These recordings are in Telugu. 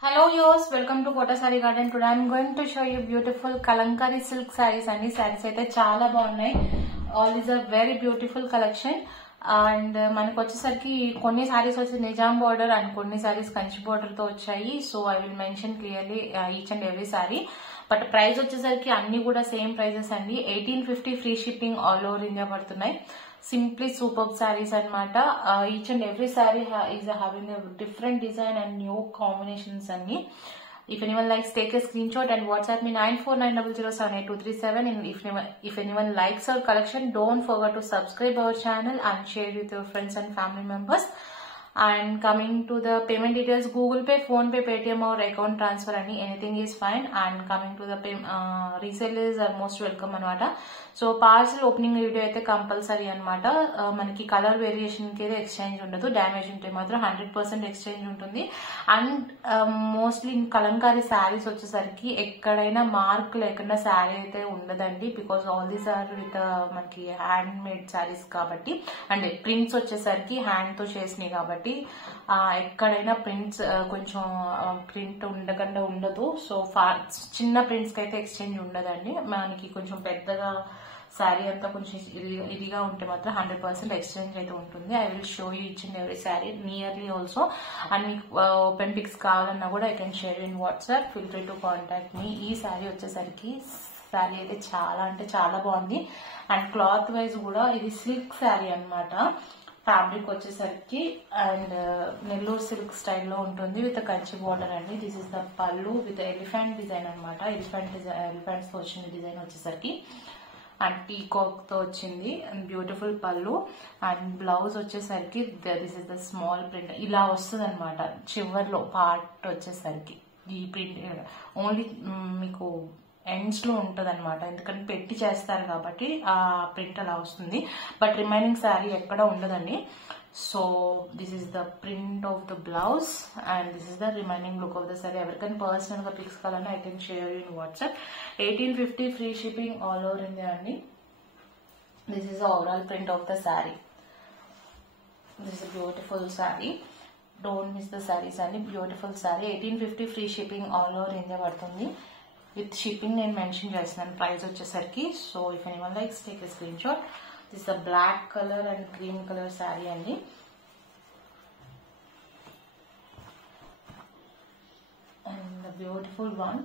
Hello viewers, welcome to Kota Saree Garden. Today I am going to show you beautiful Kalankari silk sarees and sarees aithe chaala baagunnai. All is a very beautiful collection and manaku vachesariki konni sarees vachi Nizam border and konni sarees Kanchi border tho vachayi. So I will mention clearly each and every saree. But price vachesariki anni kuda same prices andi. 1850 free shipping all over India padutunnai. Simply superb sarees anamata. Each and every saree is having a different design and new combinations anni. If anyone likes, take a screenshot and WhatsApp me 9490078237. And if anyone likes our collection, don't forget to subscribe our channel and share with your friends and family members. And coming to the payment details, Google Pay, Phone Pay, Paytm or account transfer anything is fine. And coming to the resellers are most welcome anamata. So parcel opening video aithe compulsory anamata. Manaki color variation ki exchange undadu, damage unte matram 100% exchange untundi. And mostly in Kalankari sarees vachesariki ekkadaina mark lekunda saree aithe undadandi, because all these are with manaki handmade sarees kabatti, and prints vachesariki hand tho chesinayi kabatti ఎక్కడైనా ప్రింట్స్ కొంచెం ప్రింట్ ఉండకుండా ఉండదు. సో చిన్న ప్రింట్స్ కి అయితే ఎక్స్చేంజ్ ఉండదండి. మనకి కొంచెం పెద్దగా శారీ అంతా కొంచెం ఇదిగా ఉంటే మాత్రం 100% ఎక్స్చేంజ్ అయితే ఉంటుంది. I will show you each and every sari nearly also. And మీకు ఓపెన్ పిక్స్ కావాలన్నా కూడా I can share in WhatsApp. Feel free to contact మీ. ఈ శారీ వచ్చేసరికి శారీ అయితే చాలా అంటే చాలా బాగుంది. అండ్ క్లాత్ వైజ్ కూడా ఇది సిల్క్ శారీ అనమాట. ఫ్యాబ్రిక్ వచ్చేసరికి అండ్ నెల్లూరు సిల్క్ స్టైల్లో ఉంటుంది విత్ కంచి బోర్డర్ అండి. దిస్ ఇస్ ద పళ్ళు విత్ ఎలిఫెంట్ డిజైన్ అనమాట. ఎలిఫెంట్స్ తో వచ్చిన డిజైన్ వచ్చేసరికి అండ్ పీకాక్ తో వచ్చింది అండ్ బ్యూటిఫుల్ పళ్ళు. అండ్ బ్లౌజ్ వచ్చేసరికి this is the small print ఇలా వస్తుంది అనమాట. చివర్లో పార్ట్ వచ్చేసరికి ఈ ప్రింట్ ఓన్లీ మీకు ఎండ్స్ లో ఉంటది అనమాట, ఎందుకంటే పెట్టి చేస్తారు కాబట్టి ఆ ప్రింట్ అలా వస్తుంది. బట్ రిమైనింగ్ శారీ ఎక్కడ ఉండదండి. So this is the print of the blouse and this is the remaining look of the sari. ఎవరికైనా పర్సనల్ గా పిక్స్ కావాలని I can share in WhatsApp. 1850 free shipping all over India అండి. This is the overall print of the sari. This is beautiful sari. Don't miss the saris అండి. Beautiful sari. 1850 free shipping all over India పడుతుంది. విత్ షిప్పింగ్ నేను మెన్షన్ చేస్తున్నాను ప్రైస్ వచ్చేసరికి. So if anyone likes, take a screen shot. This the black colour and cream colour sari అండి. And the beautiful one.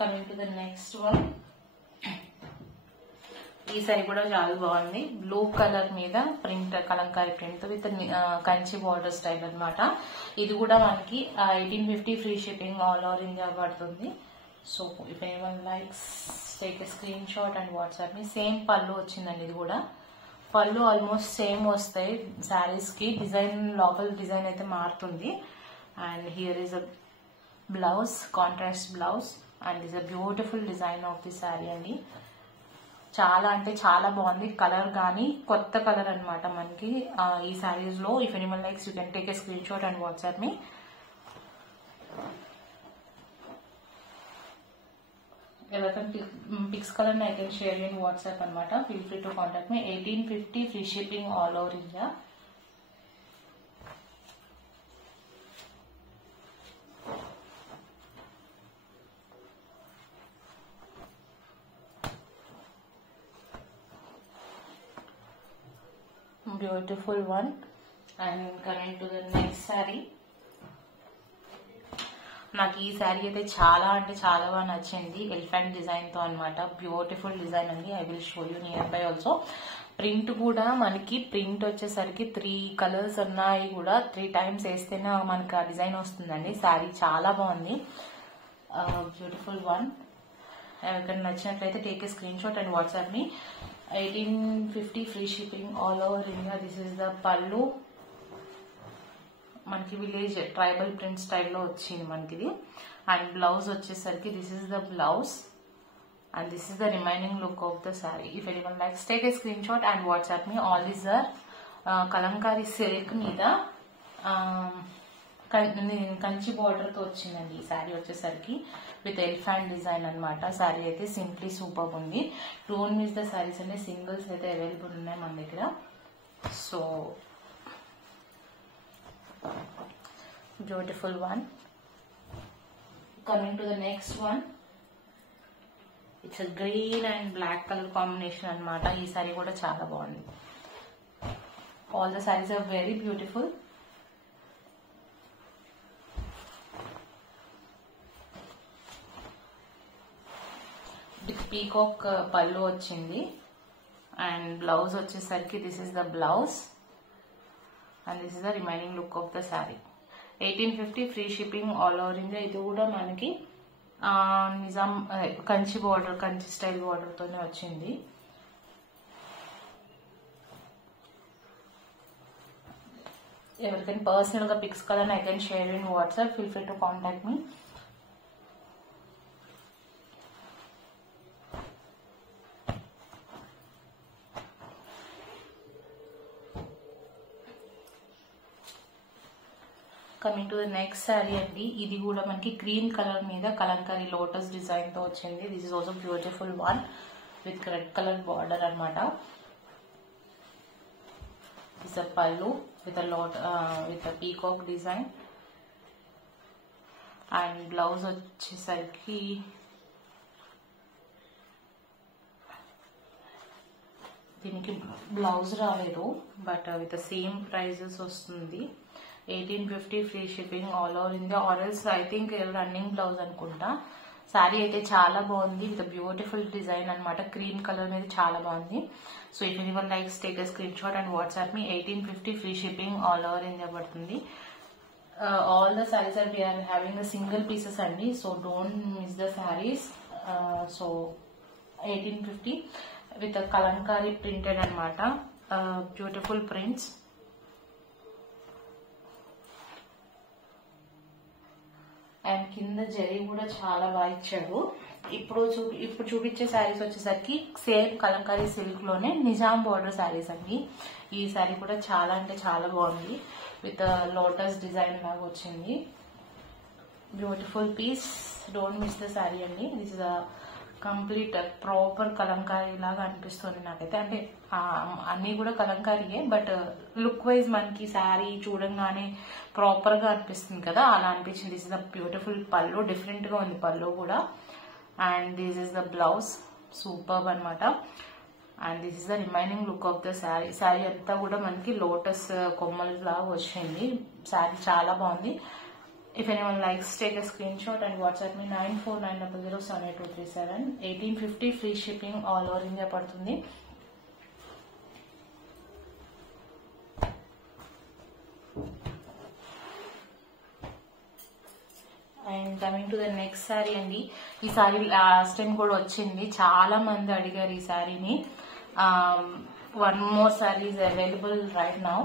Coming to the next one. ఈ సారీ కూడా చాలా బాగుంది. బ్లూ కలర్ మీద print, kalamkari print with Kanchi border style అనమాట. ఇది కూడా మనకి 1850 free shipping all over India పడుతుంది. So if anyone likes, take a screen shot and WhatsApp me. Same పళ్ళు వచ్చిందండి. ఇది కూడా పళ్ళు ఆల్మోస్ట్ సేమ్ వస్తాయి శారీస్ కి. డిజైన్ లోపల డిజైన్ అయితే మారుతుంది. And here is a blouse, contrast blouse and this a beautiful design of the sari అండి. చాలా అంటే చాలా బాగుంది. కలర్ కానీ కొత్త కలర్ అనమాట మనకి ఈ శారీస్ లో. If anyone likes, you can take a screen shot and WhatsApp me. ఎవరికైనా pics colour I can share in WhatsApp అనమాట. Feel free to contact me. 1850 free shipping all over India. Beautiful one. And coming to the next saree. నాకు ఈ శారీ అయితే చాలా అంటే చాలా బాగా నచ్చింది. ఎలిఫెంట్ డిజైన్ తో అనమాట. బ్యూటిఫుల్ డిజైన్ అండి. I will show you near by also. Print కూడా మనకి ప్రింట్ వచ్చేసరికి 3 కలర్స్ ఉన్నాయి కూడా. 3 టైమ్స్ వేస్తేనే మనకి ఆ డిజైన్ వస్తుందండి. శారీ చాలా బాగుంది. Beautiful one. ఎవరికైనా నచ్చినట్లయితే take a screen shot and WhatsApp me. 1850 free shipping all over India. This is the pallu. మనకి విలేజ్ ట్రైబల్ ప్రింట్ స్టైల్లో వచ్చింది మనకి ఇది. అండ్ బ్లౌజ్ వచ్చేసరికి this is the blouse and this is the remaining look of the sari. If anyone likes, take a screen shot and WhatsApp me. All these are Kalamkari silk మీద కంచి బార్డర్ తో వచ్చిందండి ఈ శారీ వచ్చేసరికి విత్ ఎలిఫెంట్ డిజైన్ అన్నమాట. శారీ అయితే సింప్లీ సూపర్ ఉంది. డోంట్ మిస్ ద శారీస్ అనే సింగిల్స్ అయితే అవైలబుల్ ఉన్నాయి మన దగ్గర. So beautiful one. Coming to the next one, it's green and black colour combination అన్నమాట. ఈ శారీ కూడా చాలా బాగుంది. All the saris are very beautiful. Peacock pallu వచ్చింది అండ్ బ్లౌజ్ వచ్చేసరికి this is the blouse and this is the remaining look of the sari. 1850 free shipping all over India. ఇది కూడా మనకి Nizam Kanchi border, Kanchi style border తోనే వచ్చింది. ఎవరికైనా పర్సనల్ గా పిక్స్ కావాలని I can share in WhatsApp. Feel free to contact me. Coming to the next sari అండి. ఇది కూడా మనకి గ్రీన్ కలర్ మీద కలంకారీ లోటస్ డిజైన్ తో వచ్చింది. This is also beautiful one with red colour border అనమాట. దిస్ అ పల్లు with a peacock design and blouse వచ్చేసరికి దీనికి బ్లౌజ్ రాలేదు బట్ విత్ సేమ్ ప్రైజెస్ వస్తుంది. 1850 free shipping all over India. ఆర్ఎల్స్ ఐ థింక్ రన్నింగ్ బ్లౌజ్ అనుకుంటా. శారీ అయితే చాలా బాగుంది విత్ బ్యూటిఫుల్ డిజైన్ అనమాట. క్రీమ్ కలర్ మీద చాలా బాగుంది. So if anyone likes take a screen shot and WhatsApp me. 1850 free shipping all over India పడుతుంది. All the saris are we are having the single pieces అండి. So don't miss the saris. So 1850 with kalamkari printed అనమాట. బ్యూటిఫుల్ ప్రింట్స్ అండ్ కింద జరీ కూడా చాలా బాగా ఇచ్చాడు. ఇప్పుడు చూపించే శారీస్ వచ్చేసరికి సేమ్ కలంకారీ సిల్క్ లోనే నిజాం బార్డర్ శారీస్ అండి. ఈ శారీ కూడా చాలా అంటే చాలా బాగుంది విత్ లోటస్ డిజైన్ లాగా వచ్చింది. Beautiful piece. Don't miss the sari అండి. This is a complete proper kalamkari లాగా అనిపిస్తుంది నాకైతే. అంటే అన్ని కూడా కలంకారీయే బట్ లుక్ వైజ్ మనకి శారీ చూడంగానే ప్రాపర్ గా అనిపిస్తుంది కదా, అలా అనిపించింది. దిస్ ఇస్ ద బ్యూటిఫుల్ పళ్ళు. డిఫరెంట్ గా ఉంది పళ్ళు కూడా. And this is the blouse. Superb అనమాట. And this is the remaining look of the sari. Sari అంతా కూడా మనకి లోటస్ కొమ్మలు లాగా వచ్చింది. శారీ చాలా బాగుంది. If anyone likes, take a screenshot and WhatsApp me 9490078237. 1850 free shipping all over India పడుతుంది. And coming to the next sari అండి. ఈ శారీ లాస్ట్ టైం కూడా వచ్చింది. చాలా మంది అడిగారు ఈ శారీని. One more sari is available right now.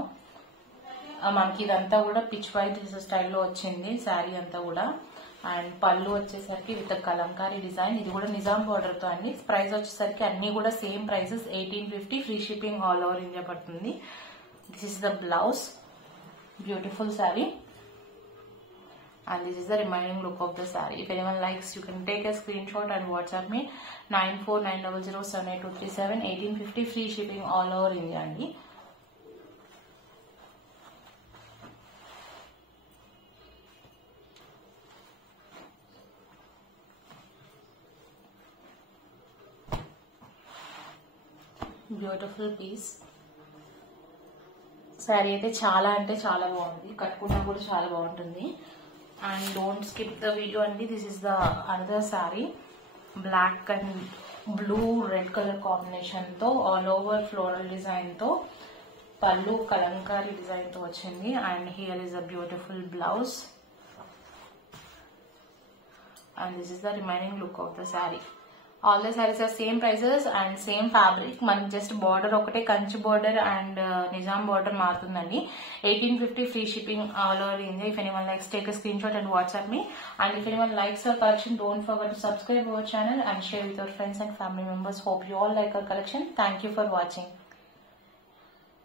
మనకి ఇదంతా కూడా పిచ్ వైట్ స్టైల్లో వచ్చింది శారీ అంతా కూడా. అండ్ పళ్ళు వచ్చేసరికి విత్ కలంకారీ డిజైన్. ఇది కూడా నిజాం బార్డర్ తో అండి. ప్రైస్ వచ్చేసరికి అన్ని కూడా same prices. 1850 free shipping all over India పడుతుంది. This is the blouse. Beautiful sari. And this is the remaining look of the saree. If anyone likes, you can take a screenshot and WhatsApp me 9490078237. 1850 free shipping all over India andi. Beautiful piece. Sari అయితే చాలా అంటే చాలా బాగుంది. కట్టుకున్నా కూడా చాలా బాగుంటుంది. And don't skip the video అండి. This is the another sari. Black and blue red colour combination తో ఆల్ ఓవర్ ఫ్లోరల్ డిజైన్ తో పళ్ళు కలంకారీ డిజైన్ తో వచ్చింది. And here is a beautiful blouse. And this is the remaining look of the sari. All the saris are same prices and same fabric. మనకి జస్ట్ బార్డర్ ఒకటే Kanchi border and Nizam border మారుతుందండి. 1850 free shipping all over India. If anyone likes, take a screenshot and WhatsApp me. And if anyone likes our collection, don't forget to subscribe our channel and share with your friends and family members. Hope you all like our collection. Thank you for watching.